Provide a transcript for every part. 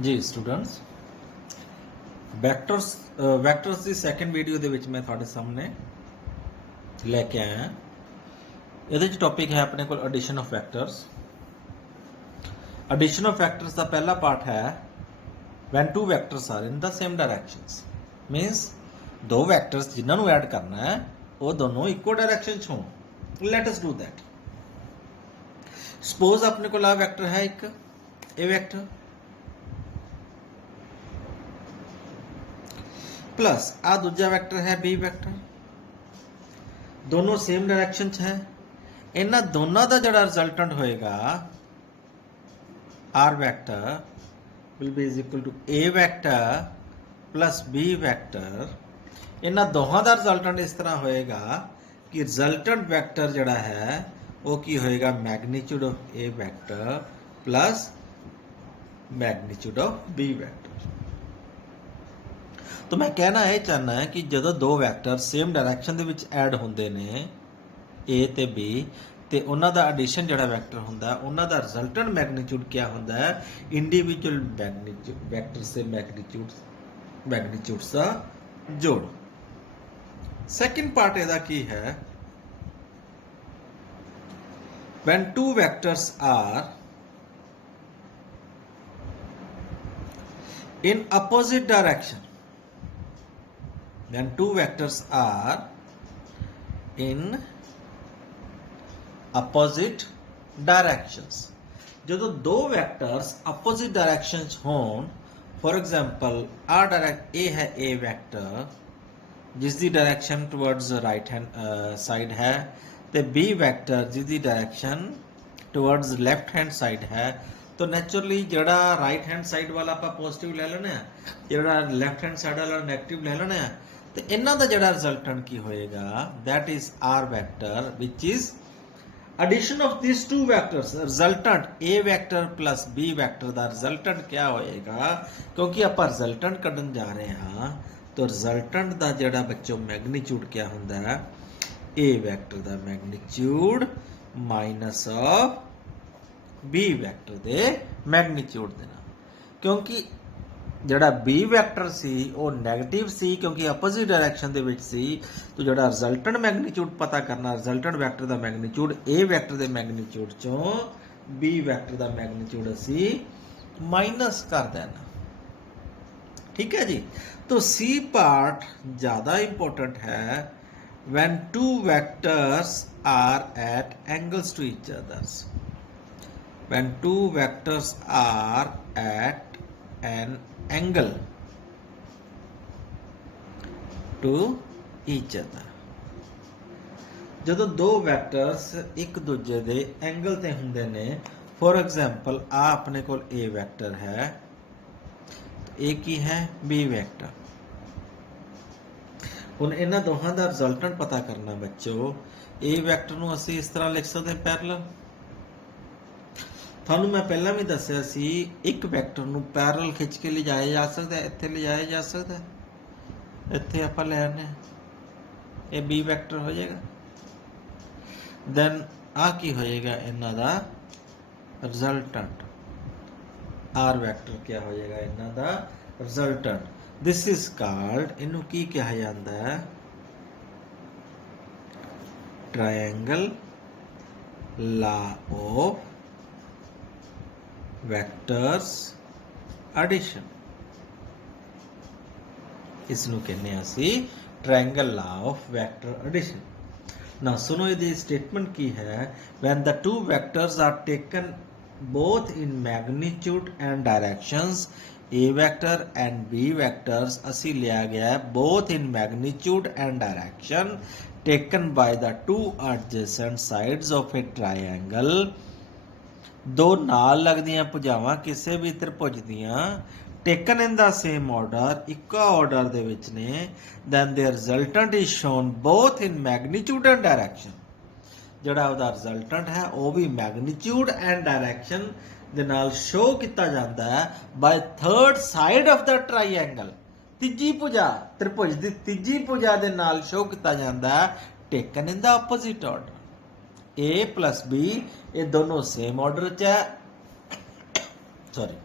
जी students vectors ਦੀ second video ਦੇ ਵਿੱਚ ਮੈਂ ਤੁਹਾਡੇ ਸਾਹਮਣੇ ਲੈ ਕੇ ਆਇਆ। ਇਹਦੇ ਵਿੱਚ ਟੌਪਿਕ ਹੈ ਆਪਣੇ ਕੋਲ edition of vectors. Edition of vectors ਦਾ ਪਹਿਲਾ ਪਾਰਟ ਹੈ when two vectors are in the same directions, means ਦੋ ਵੈਕਟਰਸ ਜਿਨ੍ਹਾਂ ਨੂੰ ਐਡ ਕਰਨਾ ਹੈ ਉਹ ਦੋਨੋਂ ਇੱਕੋ ਡਾਇਰੈਕਸ਼ਨ 'ਚ ਹੋਣ। Let us do that. Suppose ਆਪਣੇ ਕੋਲ ਆ ਵੈਕਟਰ ਹੈ ਇੱਕ, ਇਹ ਵੈਕਟਰ प्लस आ दूजा वैक्टर है बी वैक्टर, दोनों सेम डायरेक्शन है। इन्हां दोनों का जिहड़ा रिजल्टेंट होएगा R vector will be is equal to A vector plus B vector. इन्हां दोहां का रिजल्टेंट इस तरह होएगा कि रिजल्टेंट वैक्टर जिहड़ा है वो की होएगा magnitude of A vector plus magnitude of B vector. तो मैं कहना यह चाहना है कि जो दो वैक्टर सेम डायरैक्शन के ऐड होंगे ने ए ते बी, तो उन्होंने एडिशन जो वैक्टर होंगे उन्होंने रिजल्टेंट मैग्नीट्यूड क्या होंगे है इंडिविजुअल मैग्नीट्यूड वैक्टर से मैग्नीट्यूड का जोड़। सैकेंड पार्ट ਇਹਦਾ की है when two vectors are in opposite direction, when two vectors are in opposite directions, ਜਦੋਂ ਦੋ ਵੈਕਟਰਸ opposite directions ਹੋਣ, for example A है A ਵੈਕਟਰ ਜਿਸ ਦੀ direction towards right hand side ਹੈ ਤੇ B ਵੈਕਟਰ ਜਿਸ ਦੀ direction towards left hand side है। तो नैचुरली जोड़ा राइट हैंड साइड वाला आप पॉजिटिव ले लेना है, जोड़ा लैफ्ट हैंड साइड वाला नैगेटिव ले लेना है। तो इन्हों का जोड़ा रिजल्टेंट की होएगा that is R vector which is addition of this two vectors. Resultant A vector plus B vector का रिजल्टेंट क्या होएगा, क्योंकि आप रिजल्टेंट कढ़न जा रहे हैं तो रिजल्टेंट का जोड़ा बच्चों मैग्नीट्यूड क्या होंगे है ए वैक्टर का magnitude minus of B vector के मैग्नीट्यूड देना, क्योंकि ਜਿਹੜਾ बी वैक्टर सी वो नैगेटिव सी क्योंकि अपोजिट डायरैक्शन दे विच सी। तो ਜਿਹੜਾ रिजल्टेंट मैग्नीट्यूड पता करना रिजल्टेंट वैक्टर का मैग्नीट्यूड ए वैक्टर के मैग्नीट्यूड चों बी वैक्टर का मैग्नीट्यूड असी माइनस कर देना। ठीक है जी। तो सी पार्ट ज़्यादा इंपॉर्टेंट है when two vectors are at angles to each others, when two vectors are at an angle to each other। ਜਦੋਂ ਦੋ ਵੈਕਟਰਸ ਇੱਕ ਦੂਜੇ ਦੇ ਐਂਗਲ ਤੇ ਹੁੰਦੇ ਨੇ, ਫੋਰ ਐਗਜ਼ਾਮਪਲ ਆ ਆਪਣੇ ਕੋਲ A ਵੈਕਟਰ ਹੈ, ਇਹ ਕੀ ਹੈ B ਵੈਕਟਰ। ਹੁਣ ਇਹਨਾਂ ਦੋਹਾਂ ਦਾ ਰਿਜ਼ਲਟੈਂਟ ਪਤਾ ਕਰਨਾ ਬੱਚੋ, A ਵੈਕਟਰ ਨੂੰ ਅਸੀਂ ਇਸ ਤਰ੍ਹਾਂ ਲਿਖ ਸਕਦੇ ਪੈਰਲਲ। ਤੁਹਾਨੂੰ ਮੈਂ ਪਹਿਲਾਂ ਵੀ ਦੱਸਿਆ ਸੀ ਇੱਕ ਵੈਕਟਰ ਨੂੰ ਪੈਰਲਲ ਖਿੱਚ ਕੇ ਲਿਜਾਇਆ ਜਾ ਸਕਦਾ, ਇੱਥੇ ਲਿਜਾਇਆ ਜਾ ਸਕਦਾ, ਇੱਥੇ ਆਪਾਂ ਲੈ ਆਨੇ ਇਹ B ਵੈਕਟਰ ਹੋ ਜਾਏਗਾ। ਦੈਨ ਆ ਕੀ ਹੋਏਗਾ ਇਹਨਾਂ ਦਾ ਰਿਜ਼ਲਟੈਂਟ R ਵੈਕਟਰ क्या ਹੋ ਜਾਏਗਾ ਇਹਨਾਂ ਦਾ ਰਿਜ਼ਲਟੈਂਟ। ਦਿਸ ਇਜ਼ ਕਾਲਡ, ਇਹਨੂੰ ਕੀ ਕਿਹਾ ਜਾਂਦਾ ਹੈ triangle law of vectors addition. इसनू कहने असी triangle law of vector addition. ना सुनो ये स्टेटमेंट की है when the two vectors are taken both in magnitude and directions, A vector and B vectors असी लिया गया है both in magnitude and direction taken by the two adjacent sides of a triangle। दो नाल लगदियां भुजावां किसी भी त्रिभुज दियां taken in the same order इक्को order दे विच ने, then their resultant is shown both in magnitude and direction। ਜਿਹੜਾ ਉਹਦਾ ਰਿਜ਼ਲਟੈਂਟ ਹੈ ਉਹ ਵੀ ਮੈਗਨੀਟਿਊਡ ਐਂਡ ਡਾਇਰੈਕਸ਼ਨ ਦੇ ਨਾਲ ਸ਼ੋ ਕੀਤਾ ਜਾਂਦਾ ਹੈ ਬਾਈ third side of the triangle. ਤੀਜੀ ਭੁਜਾ ਤ੍ਰਿਭੁਜ ਦੀ ਤੀਜੀ ਭੁਜਾ ਦੇ ਨਾਲ ਸ਼ੋ ਕੀਤਾ ਜਾਂਦਾ ਹੈ taken in the opposite order. A plus B ਇਹ ਦੋਨੋਂ ਸੇਮ ਆਰਡਰ 'ਚ ਹੈ, सॉरी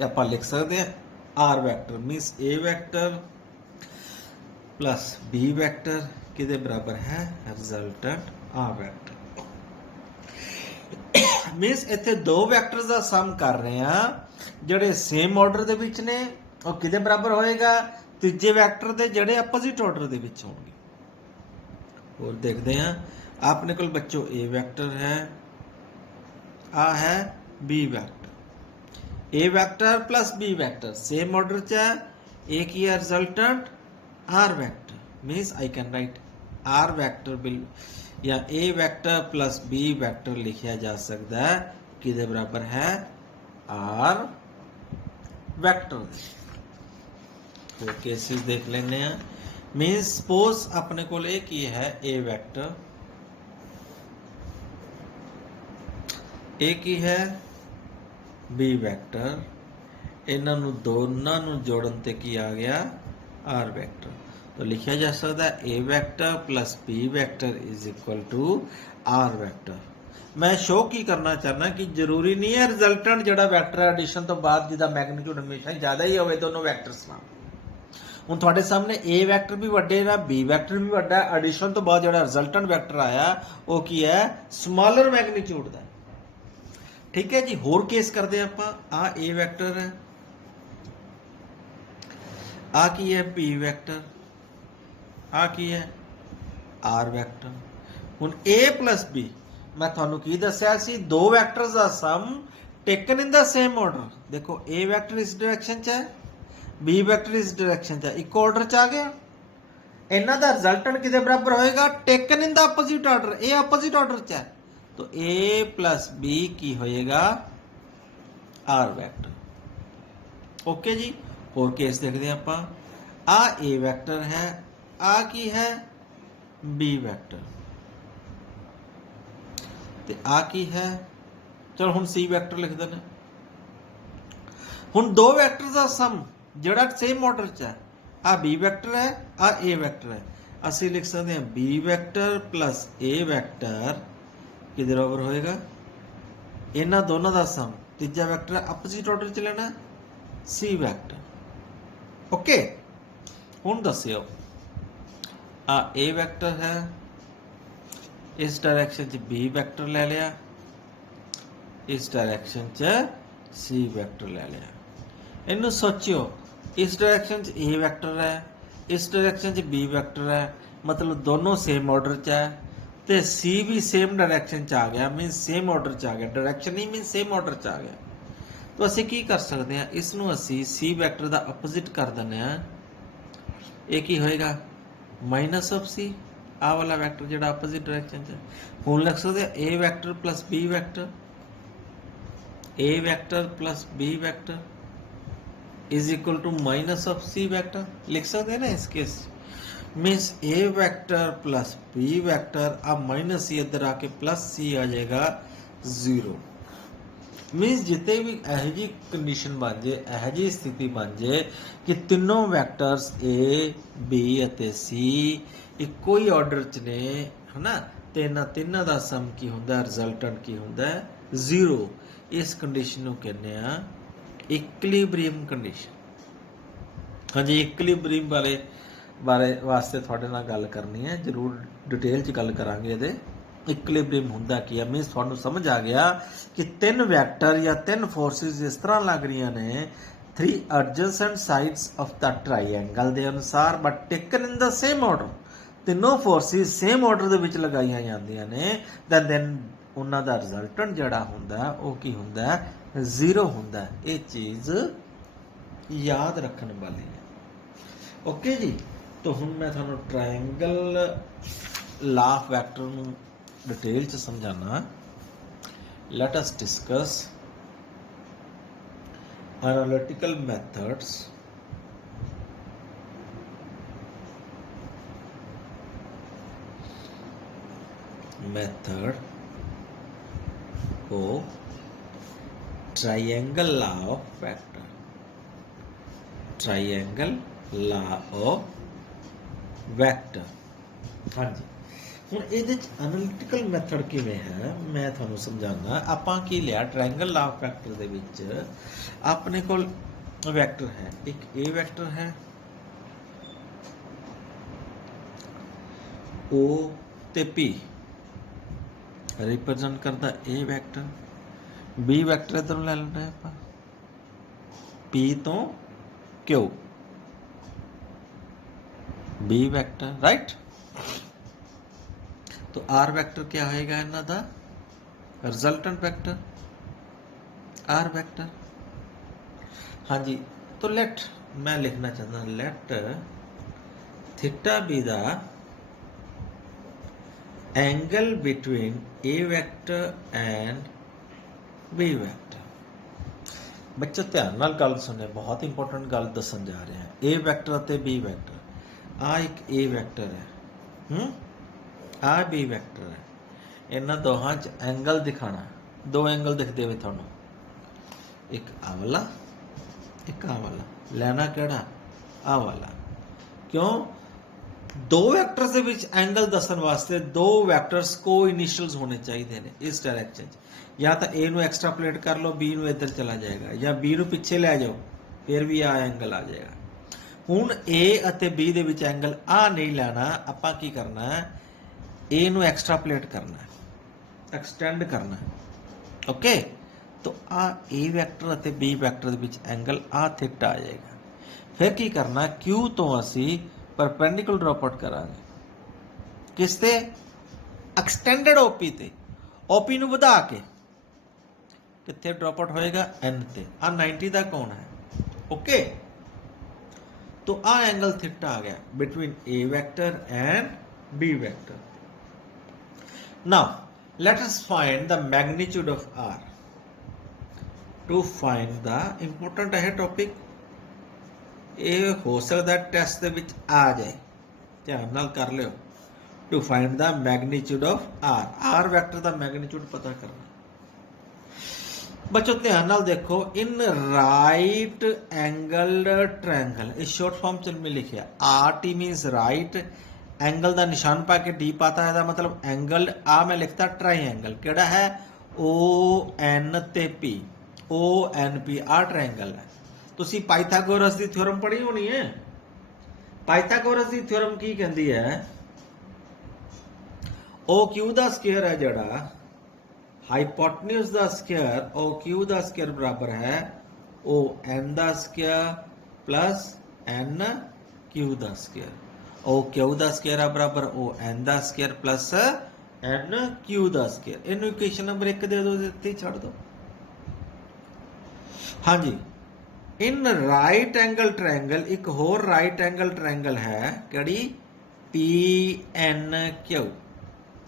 ਆਪਾਂ ਲਿਖ ਸਕਦੇ ਹਾਂ ਆਰ ਵੈਕਟਰ ਮੀਨਸ ਏ ਵੈਕਟਰ ਪਲਸ ਬੀ ਵੈਕਟਰ ਕਿਹਦੇ ਬਰਾਬਰ ਹੈ ਰਿਜ਼ਲਟੈਂਟ ਆਰ ਵੈਕਟਰ। ਮੀਨਸ ਇੱਥੇ ਦੋ ਵੈਕਟਰਸ ਦਾ ਸਮ ਕਰ ਰਹੇ ਹਾਂ ਜਿਹੜੇ ਸੇਮ ਆਰਡਰ ਦੇ ਵਿੱਚ ਨੇ, ਉਹ ਕਿਹਦੇ ਬਰਾਬਰ ਹੋਏਗਾ ਤੀਜੇ ਵੈਕਟਰ ਦੇ ਜਿਹੜੇ ਆਪੋਜ਼ਿਟ ਆਰਡਰ ਦੇ ਵਿੱਚ ਹੋਣਗੇ। ਹੋਰ ਦੇਖਦੇ हैं आपने कोल बच्चों ए वैक्टर है, आ है B vector, A vector plus B vector same order च है, ए की है resultant R vector means I can write R vector बिल या A vector plus B vector लिखा जा सकता है किदे बराबर है आर वैक्टर। तो केसेस देख लेने हैं। मीन्स सपोज अपने को एक ही है ए वैक्टर, एक ही है बी वैक्टर, इन्हों दोनों नू जोड़न ते की आ गया आर वैक्टर। तो लिखा जा सकता है A vector plus B vector is equal to R vector. मैं शो की करना चाहना कि जरूरी नहीं है रिजल्टेंट जो वैक्टर एडिशन तो बाद जिदा मैग्नीट्यूड हमेशा ज़्यादा ही हो दोनों वैक्टर्स नाल। ਹੁਣ ਤੁਹਾਡੇ ਸਾਹਮਣੇ ए ਵੈਕਟਰ ਵੀ ਵੱਡੇ ਨਾ बी ਵੈਕਟਰ ਵੀ ਵੱਡਾ ਹੈ, ਐਡੀਸ਼ਨ ਤੋਂ ਬਾਅਦ ਜਿਹੜਾ ਰਿਜ਼ਲਟੈਂਟ ਵੈਕਟਰ ਆਇਆ ਉਹ ਕੀ ਹੈ ਸਮਾਲਰ ਮੈਗਨੀਟਿਊਡ ਦਾ। ਠੀਕ ਹੈ ਜੀ। ਹੋਰ ਕੇਸ ਕਰਦੇ ਆਪਾਂ ਆ ए ਵੈਕਟਰ ਹੈ, ਆ ਕੀ ਹੈ बी ਵੈਕਟਰ, ਆ ਕੀ ਹੈ आर ਵੈਕਟਰ। ਹੁਣ A plus B ਮੈਂ ਤੁਹਾਨੂੰ ਕੀ ਦੱਸਿਆ ਸੀ ਦੋ ਵੈਕਟਰਸ ਦਾ ਸਮ ਟੇਕਨ ਇਨ ਦਾ ਸੇਮ ਆਰਡਰ। ਦੇਖੋ A ਵੈਕਟਰ ਇਸ ਡਾਇਰੈਕਸ਼ਨ 'ਚ ਹੈ, बी वैक्टर इस डायरेक्शन च एक ऑर्डर च आ गया। इन्हां दा रिजल्टेंट किदे बराबर होएगा taken in the opposite order, A opposite order च है तो ए प्लस बी की होएगा आर वैक्टर। ओके जी। और केस देखते हैं आपां आ ए वैक्टर है, आ की है बी वैक्टर ते आ की है चलो हुण सी वैक्टर लिख देने। हुण दो वैक्टर दा सम ਜਿਹੜਾ ਸੇਮ ਆਰਡਰ ਚ ਹੈ ਆ बी ਵੈਕਟਰ ਹੈ ਆ A ਵੈਕਟਰ ਹੈ, ਅਸੀਂ ਲਿਖ ਸਕਦੇ ਹਾਂ B vector plus A vector ਕਿਹਦੇ ਬਰਾਬਰ ਹੋਏਗਾ ਇਹਨਾਂ ਦੋਨਾਂ ਦਾ ਸਮ। ਤੀਜਾ ਵੈਕਟਰ ਆਪੋਜ਼ਿਟ ਆਰਡਰ ਚ ਲੈਣਾ C ਵੈਕਟਰ। ਓਕੇ ਹੁਣ ਦੱਸਿਓ ਆ A ਵੈਕਟਰ ਹੈ, ਇਸ ਡਾਇਰੈਕਸ਼ਨ ਚ B ਵੈਕਟਰ ਲੈ ਲਿਆ, ਇਸ ਡਾਇਰੈਕਸ਼ਨ ਚ C ਵੈਕਟਰ ਲੈ ਲਿਆ। ਇਹਨੂੰ ਸੋਚਿਓ इस डायरेक्शन च ए वैक्टर है, इस डायरेक्शन च बी वैक्टर है, मतलब दोनों सेम ऑर्डर च है तो सी भी सेम डायरेक्शन च आ गया मीन सेम ऑर्डर च आ गया, डायरेक्शन ही मीन सेम ऑर्डर च आ गया। तो असी की कर सकते हैं इसनों असी सी वैक्टर का अपोजिट कर दें। ये की होएगा माइनस ऑफ सी आ वाला वैक्टर जो अपोजिट डायरेक्शन च। हुण लिख सकते हैं A vector plus B vector, A vector plus B vector is equal to minus of C vector. लिख सकते हैं ना इस case means A vector plus B vector अब माइनस सी इधर आके प्लस सी आ जाएगा 0। मीन्स जितने भी यह जी कंडीशन बन जाए, यह जी स्थिति बन जाए कि तीनों वैक्टर्स ए बी और सी इको ही ऑर्डर च ने है ना, तो इन्होंने तीनों का सम की होंदा रिजल्टेंट की होंदा 0। इस कंडीशन को कहने आ इक्विलिब्रियम कंडीशन। हाँ जी इक्विलिब्रियम बारे वास्ते थोड़े नाल गल करनी है, जरूर डिटेल च गल करांगे इहदे। इक्विलिब्रियम हुंदा की है मीनस तुहानूं समझ आ गया कि तीन वैक्टर या तीन फोर्सिस इस तरह लग रही ने 3 adjacent sides of the triangle के अनुसार but taken in the same order. तीनों फोर्सिस सेम ऑर्डर दे विच लगाईआं जांदियां ने दैन उन्हां दा रिजल्टेंट जिहड़ा हुंदा ओह की हुंदा 0 हुंदा। ये चीज़ याद रखने वाली है। ओके जी। तो हुण मैं तुहानूं ट्रायंगल लॉ ऑफ वैक्टर नूं डिटेल च समझाना। Let us discuss analytical methods method of triangle law of vector, triangle law of vector। हाँ जी ਹੁਣ ਇਹਦੇ ਚ ਐਨਾਲਿਟੀਕਲ ਮੈਥਡ ਕਿਵੇਂ ਹੈ ਮੈਂ ਤੁਹਾਨੂੰ ਸਮਝਾਉਣਾ। ਆਪਾਂ ਕੀ ਲਿਆ ਟ੍ਰਾਇੰਗਲ ਆਫ ਵੈਕਟਰ ਦੇ ਵਿੱਚ ਆਪਣੇ ਕੋਲ ਵੈਕਟਰ ਹੈ, ਇੱਕ A ਵੈਕਟਰ ਹੈ O ਤੇ P रिप्रेजेंट करता A वैक्टर, B वैक्टर इधर ले लेना है P तो Q, B वैक्टर राइट। तो R वैक्टर क्या होएगा इन्हां दा रिजल्टेंट वैक्टर R वैक्टर। हाँ जी, तो लेट मैं लिखना चाहता लेट थीटा बी दा angle between A vector and B vector. बच्चों ध्यान नाल गल सुने, बहुत इंपॉर्टेंट गल दसन जा रहे हैं। A वैक्टर और B वैक्टर, आ एक A वैक्टर है, आ B वैक्टर है, इन्हां दोहां च एंगल दिखाना, दो एंगल दिखते हुए थानू, एक आ वाला एक आ वाला, लेना केड़ा आ वाला। क्यों? दो वैक्टर्स ਦੇ ਵਿੱਚ एंगल दसन वास्ते दो वैक्टर्स को इनिशियल्स होने चाहिए ने इस डायरेक्शन या तो A ਨੂੰ एक्सट्रापोलेट कर लो, B ਨੂੰ इधर चला जाएगा, या B ਨੂੰ ਪਿੱਛੇ ਲੈ ਜਾਓ फिर भी आ एंगल आ जाएगा। ਹੁਣ A ਅਤੇ B ਦੇ ਵਿੱਚ एंगल आ नहीं ਲੈਣਾ, ਆਪਾਂ ਕੀ ਕਰਨਾ ਹੈ A ਨੂੰ एक्सट्रापोलेट करना है, एक्सटेंड करना है, ओके। तो आ A वैक्टर ਅਤੇ B वैक्टर ਦੇ ਵਿੱਚ एंगल आ थीटा आ जाएगा। फिर की करना Q ਤੋਂ ਅਸੀਂ परपेंडिकुलर ड्रॉप आउट करांगे किस ते एक्सटेंडेड ओपी ते, ओपी ਨੂੰ ਵਧਾ के कितने ड्रॉप आउट होएगा N ते, आ 90 ਦਾ कौन है, ओके। तो आ एंगल थीटा आ गया between A vector and B vector. Now let us find the magnitude of R। To find the important है टॉपिक, ਇਹ ਹੋ ਸਕਦਾ ਟੈਸਟ ਦੇ ਵਿੱਚ ਆ ਜਾਏ, ਧਿਆਨ ਨਾਲ ਕਰ ਲਿਓ। To find the magnitude of R, R vector ਦਾ ਮੈਗਨੀਟਿਊਡ ਪਤਾ ਕਰਨਾ। ਬੱਚੋ ਧਿਆਨ ਨਾਲ ਦੇਖੋ, ਇਨ ਰਾਈਟ ਐਂਗਲਡ ट्रायंगल, इस शॉर्ट फॉर्म च में लिखिया R T means right, angle का निशान पा के डी पाता है, मतलब एंगल आ मैं लिखता ट्राइंगल केड़ा है ओ एन ते पी, ओ एन पी आ ट्रायंगल है। ਤੁਸੀਂ ਪਾਈਥਾਗੋਰਸ ਦੀ ਥਿਓਰਮ ਪੜ੍ਹੀ ਹੋਣੀ ਹੈ। ਪਾਈਥਾਗੋਰਸ ਦੀ ਥਿਓਰਮ ਕੀ ਕਹਿੰਦੀ ਹੈ, OQ ਦਾ ਸਕੁਅਰ ਹੈ ਜਿਹੜਾ ਹਾਈਪੋਟਨਿਊਸ ਦਾ ਸਕੁਅਰ, OQ ਦਾ ਸਕੁਅਰ ਬਰਾਬਰ ਹੈ ON the square plus NQ the square. OQ the square ਹੈ ਬਰਾਬਰ ON the square plus NQ the square. ਇਹਨੂੰ ਇਕੁਏਸ਼ਨ ਨੰਬਰ 1 ਦੇ ਦਿਓ, ਦਿੱਤੀ ਛੱਡ ਦਿਓ। ਹਾਂਜੀ, इन राइट एंगल ट्रायंगल एक होर राइट एंगल ट्रायंगल है कड़ी PNQ,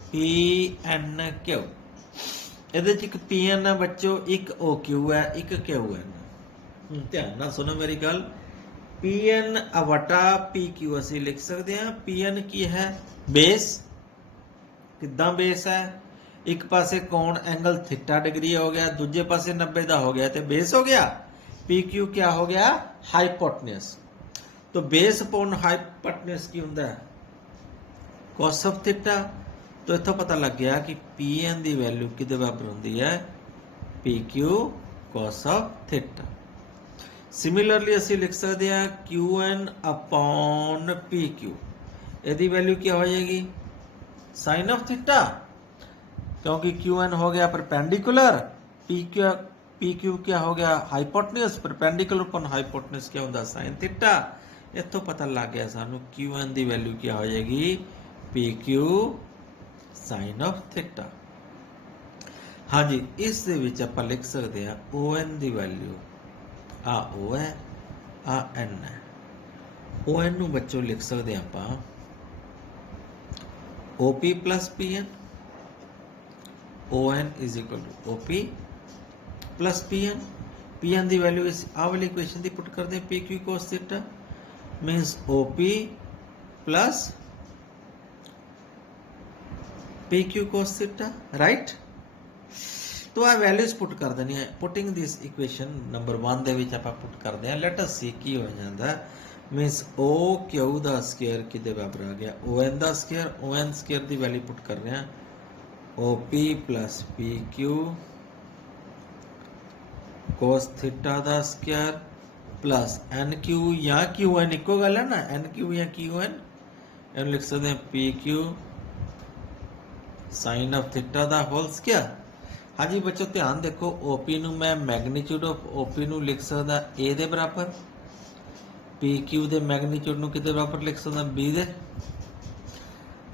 PNQ। ਇਹਦੇ ਚ ਇੱਕ PN ਹੈ ਬੱਚੋ, ਇੱਕ OQ ਹੈ, ਇੱਕ QN। ਧਿਆਨ ਨਾਲ ਸੁਣੋ ਮੇਰੀ ਗੱਲ, PN ਵਟਾ PQ ਅਸੀਂ ਲਿਖ ਸਕਦੇ ਹਾਂ। PN ਕੀ ਹੈ, ਬੇਸ। ਕਿੱਦਾਂ ਬੇਸ ਹੈ, ਇੱਕ ਪਾਸੇ ਕੋਣ एंगल थीटा डिग्री हो गया, दूजे पासे 90 ਦਾ ਹੋ ਗਿਆ ਤੇ बेस हो गया। PQ क्या हो गया, हाइपोटेन्यूस। तो बेस अपॉन हाइपोटेन्यूस की होंदा है cos ऑफ थीटा। तो इत्थों पता लग गया कि PN की वैल्यू किदे बराबर होंदी है PQ cos of theta. Similarly ਅਸੀਂ लिख सकते हैं QN अपॉन PQ, ਇਹਦੀ वैल्यू क्या हो जाएगी sin ऑफ थीटा, क्योंकि QN हो गया परपेंडिकुलर, PQ क्या हो गया हाइपोटेन्यूस, परपेंडिकुलर अपॉन हाइपोटेन्यूस क्या होता साइन थीटा। इत्थों पता लग गया सानू QN की वैल्यू क्या हो जाएगी PQ साइन ऑफ थीटा। हाँ जी, इस दे विच आपां लिख सकते हैं ON की वैल्यू आ O है, आ N है। ON नू बच्चों लिख सकते हैं आपां OP plus PN, ON is equal to OP plus PN। PN की वैल्यू इस आ वाली इक्वेशन की पुट करते हैं PQ cos theta means OP plus PQ cos theta, right. तो आ वैल्यूज पुट कर देनी है। पुटिंग दिस इक्वेशन नंबर 1 ਦੇ ਵਿੱਚ ਆਪਾਂ ਪੁੱਟ ਕਰਦੇ ਹਾਂ। ਲੈਟ ਅਸ ਸੀ ਕੀ ਹੋ ਜਾਂਦਾ मीनस ओ क्यू का स्केयर कि बराबर आ गया ओ एन का स्केयर। ओ एन स्केयर की वैल्यू पुट कर रहे हैं O P plus P Q cos theta का स्केयर प्लस एन क्यू या क्यू एन इको गल है ना, एन क्यू या क्यू एन, इन लिख सकते हैं P Q sine of theta का होल स्केयर। हाँ जी बच्चों ध्यान देखो, ओपी नू मैं मैगनीट्यूड ऑफ ओपी नू लिख सकता ए दे बराबर, पी क्यू दे मैगनीट्यूड नू किते बराबर लिख सकता बी दे,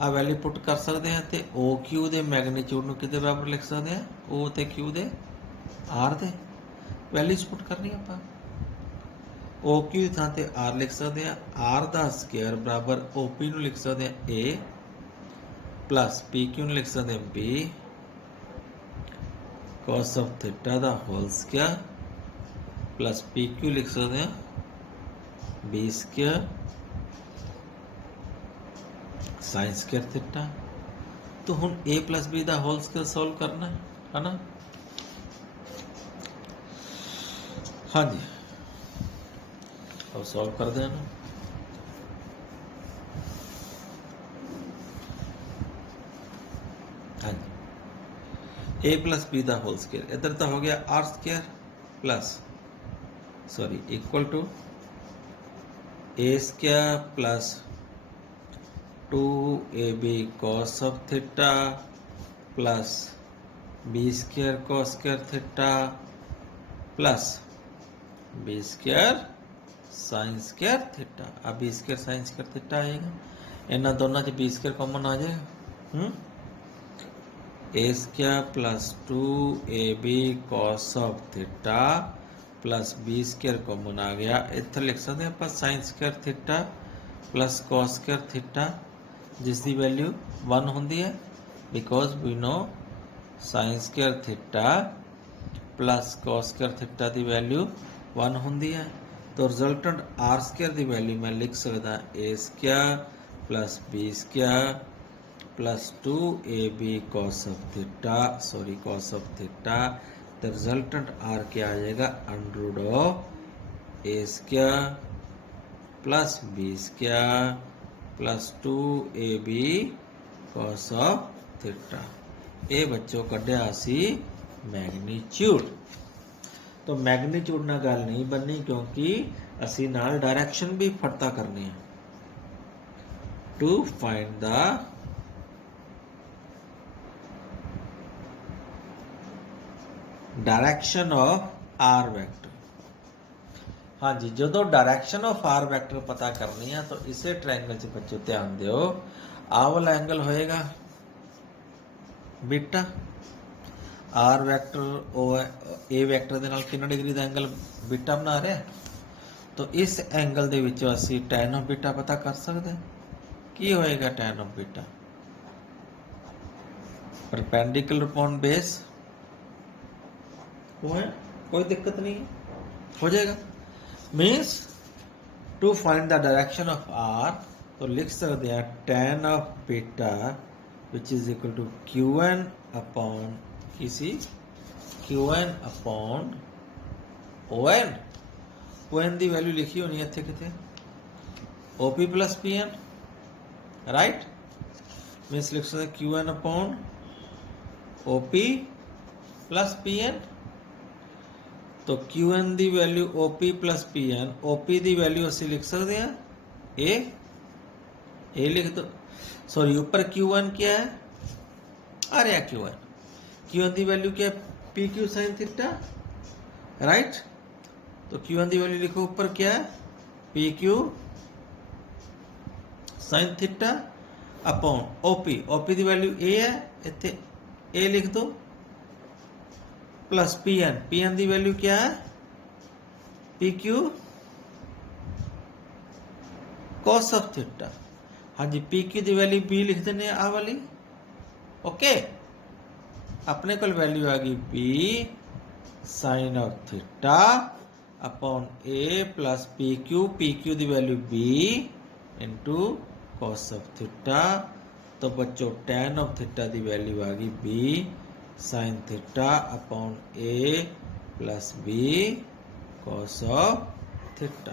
आ वैल्यू पुट कर सकते हैं। तो ओ क्यू दे मैगनीट्यूड नू किते बराबर लिख सकते हैं ओ ते क्यू दे आर दे, वैल्यूज पुट करनी आप। ओ क्यू थां ते आर लिख सकते हैं, आर दा स्केयर बराबर ओ पी नू लिख सकते हैं ए प्लस पी क्यू नू लिख सकते हैं बी cos ऑफ थीटा दा whole square plus P Q लिख सकते हैं B square sine square theta. तो हुण ए प्लस बी दा होल स्केयर सॉल्व करना है ना। हाँ जी अब सॉल्व कर देना। हाँ जी ए प्लस बी दा होल स्केयर, इधर तो हो गया R square plus sorry equal to A square plus 2ab cos of theta plus B square cos square theta plus B square sine square theta. अब B square sine square theta आएगा, इन्होंने दोनों च B square common आ जाएगा। A square plus 2ab cos of theta plus B square common आ गया, इतना लिख सकते हैं आप sine square theta plus cos square theta जिसकी वैल्यू 1 होंगी है, because we know sine square theta plus cos square theta की वैल्यू 1 होंगी है। तो रिजल्टेंट आर स्केयर की वैल्यू मैं लिख सकता A square plus B square plus 2ab cos of theta sorry cos of theta. तो रिजल्टेंट आर क्या आ जाएगा under root of A square plus B square plus 2ab cos of theta. ये बच्चों कढ़िया सी मैगनीट्यूड। तो मैगनीट्यूड ना गल नहीं बननी क्योंकि असी नाल डायरेक्शन भी फटता करनी है to find the direction of R vector. हाँ जी जो डायरेक्शन ऑफ आर वैक्टर पता करनी है तो इसे ट्रायंगल से बच्चों ध्यान दो, आ वाला एंगल होएगा beta, R vector O A vector दे नाल कितना डिग्री का एंगल बीटा बना रहा है। तो इस एंगल दे विचों असी टैन ऑफ बीटा पता कर सकते हैं। की होएगा tan of beta perpendicular upon base, वो है कोई दिक्कत नहीं है, हो जाएगा। Means to find the direction of R तो लिख सकते हैं tan of beta which is equal to Q N upon किसी Q N upon O N. O N की वैल्यू लिखी होनी है इतने कितने O P plus P N right. Means लिख सकते Q N upon O P plus P N. तो क्यू एन की value O P plus P N, O P की वैल्यू असी लिख सकते हैं ए लिख दो सॉरी ऊपर क्यू एन क्या है आ रहा क्यू एन की वैल्यू क्या है P Q sine theta right. तो क्यू एन की वैल्यू लिखो ऊपर क्या है P Q sign theta upon OP की वैल्यू ए है इतने ए लिख दो प्लस पी एन की वैल्यू क्या है P Q cos of theta. हाँ जी पी क्यू की वैल्यू बी लिख देने आ वाली ओके। अपने को वैल्यू आ गई B sine of theta upon A plus P Q की value B into cos of theta. तो बच्चों टैन ऑफ थीटा की वैल्यू आ गई B sine theta upon A plus B cos of theta.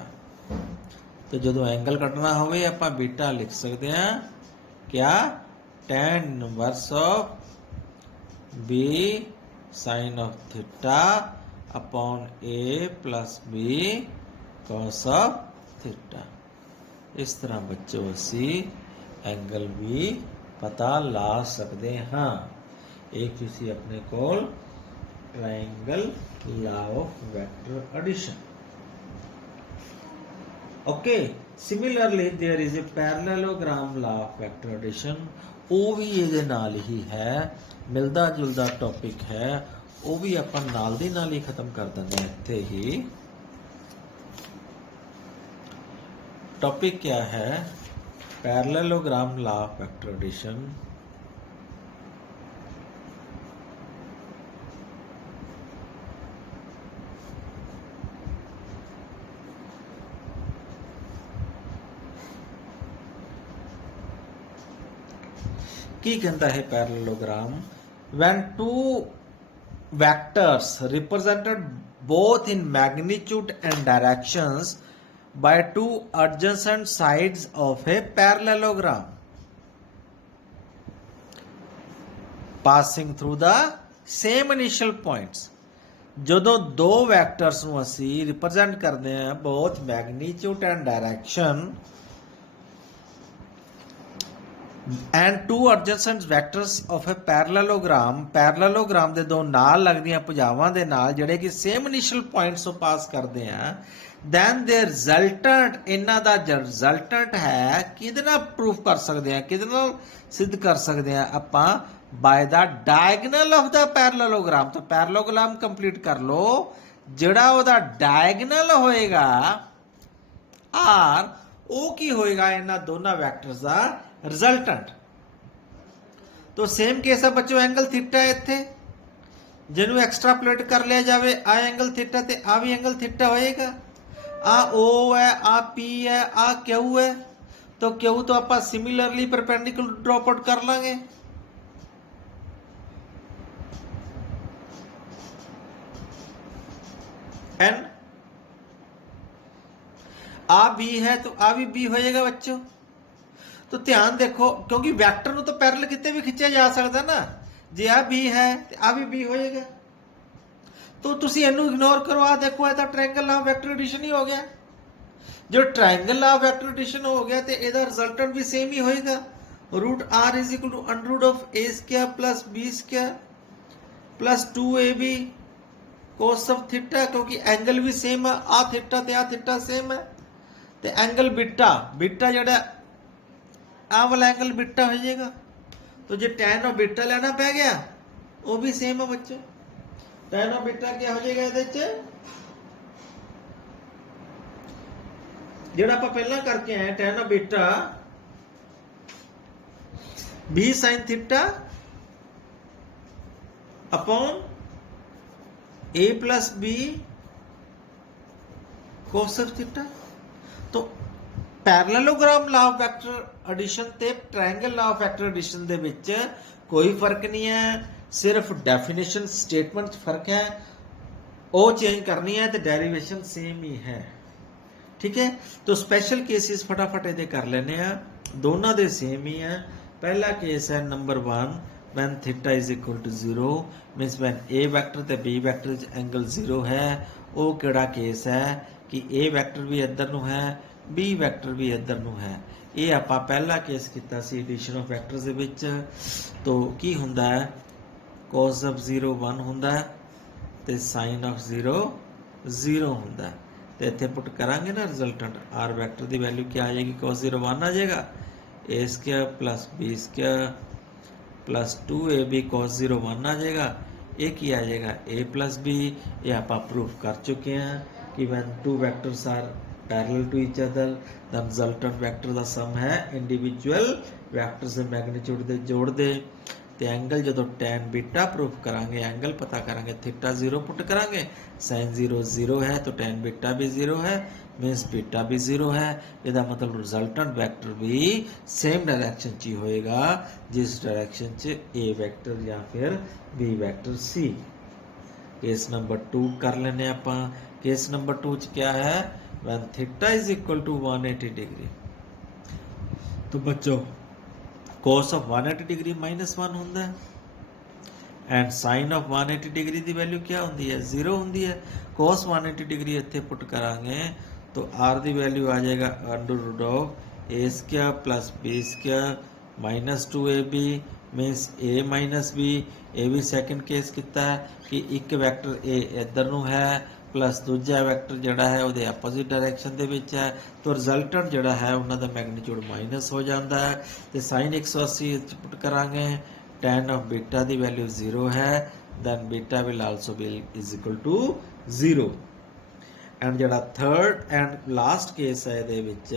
तो जो एंगल कटना होवे आपां बीटा लिख सकते हैं क्या tan inverse of B sine of theta upon A plus B cos of theta. इस तरह बच्चों असी एंगल भी पता ला सकते हाँ। एक तुसी अपने कोल triangle law of vector addition. Okay, similarly there is a parallelogram law of vector addition, ਉਹ ਵੀ ਇਹਦੇ ਨਾਲ ਹੀ ਹੈ, ਮਿਲਦਾ ਜੁਲਦਾ ਟੌਪਿਕ ਹੈ, ਉਹ ਵੀ ਆਪਾਂ ਨਾਲ ਦੀ ਨਾਲ ਹੀ ਖਤਮ ਕਰ ਦਿੰਦੇ ਹਾਂ ਇੱਥੇ ਹੀ। ਟੌਪਿਕ क्या है? parallelogram law of vector addition। की कहता है parallelogram? when two vectors represented both in magnitude and directions by two adjacent sides of a parallelogram passing through the same initial points। ਜਦੋਂ ਦੋ ਵੈਕਟਰਸ ਨੂੰ ਅਸੀਂ ਰਿਪਰੈਜ਼ੈਂਟ ਕਰਦੇ ਹਾਂ both magnitude and direction and two adjacent vectors of a parallelogram ਦੇ ਦੋ ਨਾਲ ਲੱਗਦੀਆਂ ਭੁਜਾਵਾਂ ਦੇ ਨਾਲ ਜਿਹੜੇ ਕਿ ਸੇਮ ਇਨੀਸ਼ੀਅਲ ਪੁਆਇੰਟਸ ਤੋਂ ਪਾਸ ਕਰਦੇ ਆ then the resultant ਇਹਨਾਂ ਦਾ ਰਿਜ਼ਲਟੈਂਟ ਹੈ ਕਿਹਦੇ ਨਾਲ ਪ੍ਰੂਫ ਕਰ ਸਕਦੇ ਆ ਕਿਹਦੇ ਨਾਲ ਸਿੱਧ ਕਰ ਸਕਦੇ ਆ ਆਪਾਂ by the diagonal of the parallelogram। ਤਾਂ ਪੈਰਲਲੋਗ੍ਰਾਮ ਕੰਪਲੀਟ ਕਰ ਲਓ ਜਿਹੜਾ ਉਹਦਾ ਡਾਇਗਨਲ ਹੋਏਗਾ r ਉਹ ਕੀ ਹੋਏਗਾ ਇਹਨਾਂ ਦੋਨਾਂ ਵੈਕਟਰਸ ਦਾ रिजल्टेंट। तो सेम केस है बच्चों एंगल थीटा है इत्थे जिन्होंने एक्सट्रापोलेट कर लिया जाए आ एंगल थीटा ते आ भी एंगल थीटा होएगा। आ ओ है आ पी है आ क्यू है तो क्यू तो आप सिमिलरली परपेंडिकुलर ड्रॉप आउट कर लांगे। एन आ बी है तो आ भी बी होएगा बच्चों। तो ध्यान देखो क्योंकि वैक्टर ਨੂੰ ਤਾਂ ਪੈਰਲਲ ਕਿਤੇ ਵੀ ਖਿੱਚਿਆ ਜਾ ਸਕਦਾ ਨਾ ਜੇ ਆ b ਹੈ ਤੇ ਆ ਵੀ b ਹੋਏਗਾ। तो ਤੁਸੀਂ ਇਹਨੂੰ ਇਗਨੋਰ ਕਰੋ ਆ ਦੇਖੋ ਇਹ ਤਾਂ ਟ੍ਰਾਇੰਗਲ ਲਾ ਵੈਕਟਰ ਐਡੀਸ਼ਨ ਹੀ ਹੋ ਗਿਆ। ਜੋ ਟ੍ਰਾਇੰਗਲ ਲਾ ਵੈਕਟਰ ਐਡੀਸ਼ਨ ਹੋ ਗਿਆ ਤੇ ਇਹਦਾ ਰਿਜ਼ਲਟੈਂਟ ਵੀ ਸੇਮ ਹੀ ਹੋਏਗਾ √r = √a² + b² + 2ab cos of theta क्योंकि एंगल भी सेम आ थीटा ते आ थीटा सेम है ते एंगल बीटा ਜਿਹੜਾ आ वाला एंगल बीटा हो जाएगा। तो जो tan और बीटा लेना पै गया वो भी सेम है बच्चों। tan और बीटा क्या हो जाएगा ये जो आप पहला करके आए tan और beta b sin theta upon a + b cos of theta. तो parallelogram law of vector addition ते triangle law of vector addition दे विच कोई फर्क नहीं है सिर्फ डेफिनेशन स्टेटमेंट फर्क है वो चेंज करनी है तो डेरिवेशन सेम ही है। ठीक है तो स्पेशल केसेस फटाफट ये कर लेने दोनों दे सेम ही है। पहला केस है number 1 when theta is equal to 0 means when a vector ते b vector एंगल 0 है वो केड़ा केस है कि a vector भी इधर नूं है बी वैक्टर भी इधर नूं है। ये आपां पहला केस कीता सी एडिशन ऑफ वैक्टर्स दे विच तो की हुंदा है cos of 0 1 हुंदा है ते sin of 0 0 हुंदा है। तो इत्थे पुट करांगे ना रिजल्टेंट r वैक्टर दी वैल्यू क्या आ जाएगी cos 0 1 आ जाएगा a² + b² + 2ab cos 0 1 आ जाएगा। ये की आ जाएगा a + b। ये आपां प्रूफ कर चुके हैं कि when two vectors are parallel to each other the resultant vector का सम है इंडिविजुअल वैक्टर्स के मैग्नीट्यूड के जोड़ दे। तो एंगल जो tan बीटा प्रूफ करांगे एंगल पता करांगे थीटा 0 पुट करांगे sin 0 0 है तो tan बीटा भी 0 है मीनस बीटा भी 0 है। इसका मतलब रिजल्टेंट वैक्टर भी सेम डायरेक्शन च होएगा जिस डायरेक्शन च ए वैक्टर या फिर बी वैक्टर सी। केस नंबर 2 कर लेने आपां। केस नंबर 2 च क्या है when theta is equal to 180 degree। तो बच्चों cos of 180 degree -1 ਹੁੰਦਾ है and sin of 180 degree the value ਕੀ ਹੁੰਦੀ ਹੈ 0 ਹੁੰਦੀ ਹੈ। cos 180 degree ਇੱਥੇ ਪੁੱਟ ਕਰਾਂਗੇ तो r ਦੀ ਵੈਲਿਊ ਆ ਜਾਏਗਾ √a² plus b² -2ab मीनस a minus b। ए भी सैकेंड केस किता है कि एक वैक्टर a इधर ਨੂੰ है प्लस दूजा वैक्टर जड़ा है वो अपोजिट डायरैक्शन दे विच है तो रिजल्टेंट जड़ा है उन्हों का मैगनीट्यूड माइनस हो जाता है। तो साइन 180 पुट करांगे tan ऑफ बीटा की वैल्यू 0 है then beta will also be is equal to 0। And जड़ा थर्ड एंड लास्ट केस है ये विच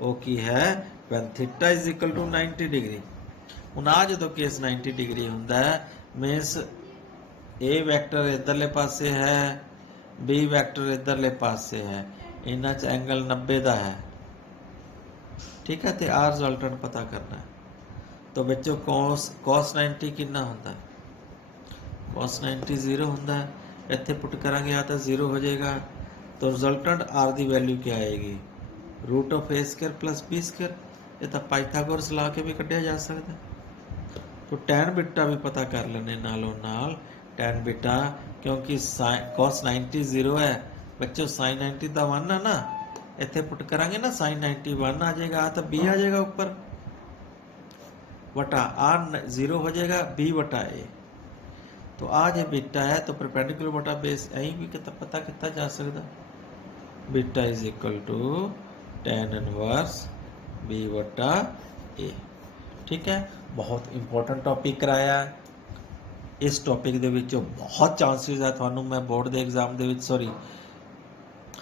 वो की है when theta is equal to 90 degree. ਹੁਣ ਆ ਜਦੋਂ केस 90 डिग्री ਹੁੰਦਾ है मीनस ए वैक्टर इधरले पासे है बी वैक्टर इधरले पासे है इन्हां च एंगल 90 का है ठीक है। तो आ रिजल्टेंट पता करना है तो बच्चों cos 90 कितना होता है cos 90 0 होता है इत्थे पुट करांगे या तो 0 हो जाएगा तो रिजल्टेंट r की वैल्यू क्या आएगी √a² प्लस b²। ये तो पाइथागोरस ला के भी कढ़िया जा सकता है। तो tan बीटा भी पता कर लेने नालों नाल tan बीटा क्योंकि cos 90 0 है बच्चों sin 90 का 1 है ना इत्थे पुट करांगे ना sin 90 1 आ जाएगा तो b आ जाएगा ऊपर वटा r 0 हो जाएगा b वटा a। तो आ जो बीटा है तो परपेंडिकुलर वटा बेस यही भी पता किया जा सकता beta is equal to tan inverse b वटा a ठीक है। बहुत इंपॉर्टेंट टॉपिक कराया इस टॉपिक दे विचों बहुत चांसेस है थानू मैं बोर्ड के एग्जाम दे विच सॉरी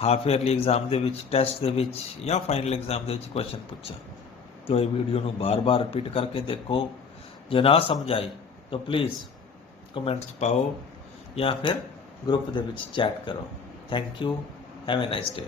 हाफ ईयरली एग्जाम दे विच टेस्ट दे विच या फाइनल एग्जाम दे विच क्वेश्चन पूछा। तो ये वीडियो नू बार बार रिपीट करके देखो जो ना समझ आई तो प्लीज़ कमेंट्स पाओ या फिर ग्रुप दे विच चैट करो। Thank you have a nice day.